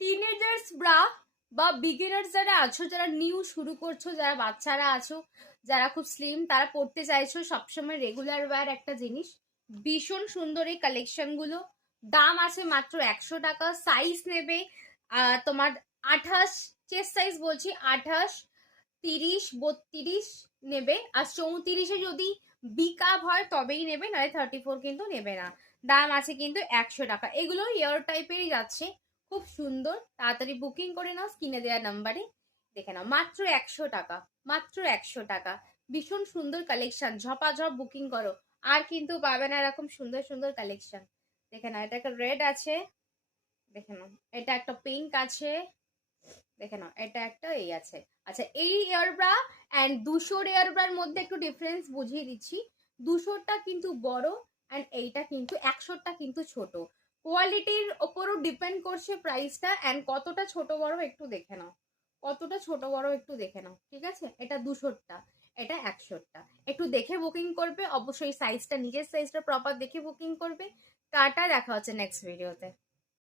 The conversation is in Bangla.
টিনেজার্স ব্রা বা বিগিনার্স যারা আছো, যারা নিউ শুরু করছো, যারা বাচ্চারা আছো, যারা খুব স্লিম, তারা পড়তে চাইছো সবসময় রেগুলার ওয়্যার একটা জিনিস। ভীষণ সুন্দর এই কালেকশন গুলো। দাম আছে মাত্র 100 টাকা। সাইজ নেবে তোমার 28, চেস্ট সাইজ বলছি 28, 30, 32 নেবে। আর 34-এ যদি বি কাপ হয় তবেই নেবে, নাহলে 34 কিন্তু নেবে না। দাম আছে কিন্তু 100 টাকা। এগুলো ইয়ার টাইপেরই যাচ্ছে, খুব সুন্দর। তাড়াতাড়ি বুকিং করে নাও স্ক্রিনে দেওয়া নাম্বারে, দেখে নাও। মাত্র 100 টাকা, মাত্র 100 টাকা। ভীষণ সুন্দর কালেকশন, ঝপাঝপ বুকিং করো। আর কিন্তু পাবে না এরকম সুন্দর সুন্দর কালেকশন। দেখে নাও, এটা একটা রেড আছে, দেখে নাও। এটা একটা পিঙ্ক আছে, দেখে নাও। এটা একটা এই আছে। আচ্ছা, এই ইয়ারব্রা অ্যান্ড 200 ইয়ারব্রার মধ্যে একটু ডিফারেন্স বুঝিয়ে দিচ্ছি। 200টা কিন্তু বড় অ্যান্ড এইটা কিন্তু 100টা কিন্তু ছোট। কোয়ালিটির ওপরও ডিপেন্ড করছে প্রাইসটা। অ্যান্ড কতটা ছোট বড় একটু দেখে নাও, কতটা ছোট বড় একটু দেখে নাও, ঠিক আছে? এটা 200টা, এটা 100টা। একটু দেখে বুকিং করবে অবশ্যই, সাইজটা নিজের সাইজটা প্রপার দেখে বুকিং করবে। টাটা, দেখা হচ্ছে নেক্সট ভিডিওতে।